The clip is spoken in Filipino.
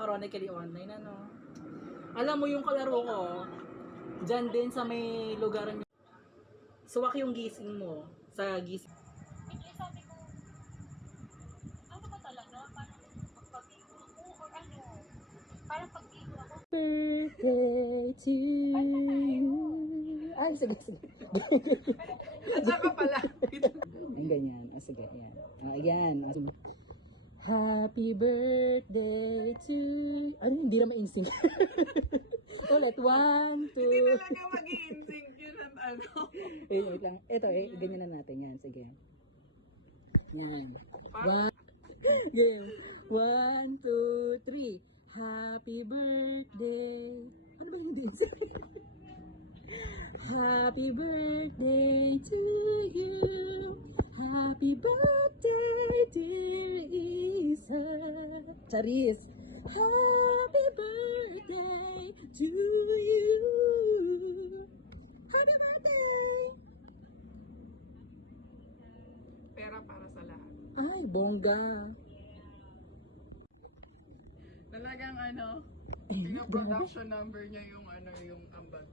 chronically online, ano. Alam mo yung kalaro ko, dyan din sa may lugar niyo. Suwak yung gising mo sa gising. Hindi, sabi ko, ano ba talaga? Parang pag-igo ako or ano? Parang pag-igo ako. Birthday to you. Ay, sige, sige. At saka pala. Ang ganyan. Ah, sige, ayan. Ah, ayan. Ah, sige. Happy birthday to... Ano, hindi na ma-insync. Ulit, 1, 2... Hindi talaga mag-i-insync yun ang ano. Wait lang. Ito, ganyan na natin. Yan, sige. Yan. Game. 1, 2, 3. Happy birthday. Ano ba hindi? Happy birthday to you. Happy birthday, dear Isa. Charis. Happy birthday to you. Happy birthday. Pera para sa lahat. Ay, bongga. Talagang ano, yung production number niya yung ano, yung ambag.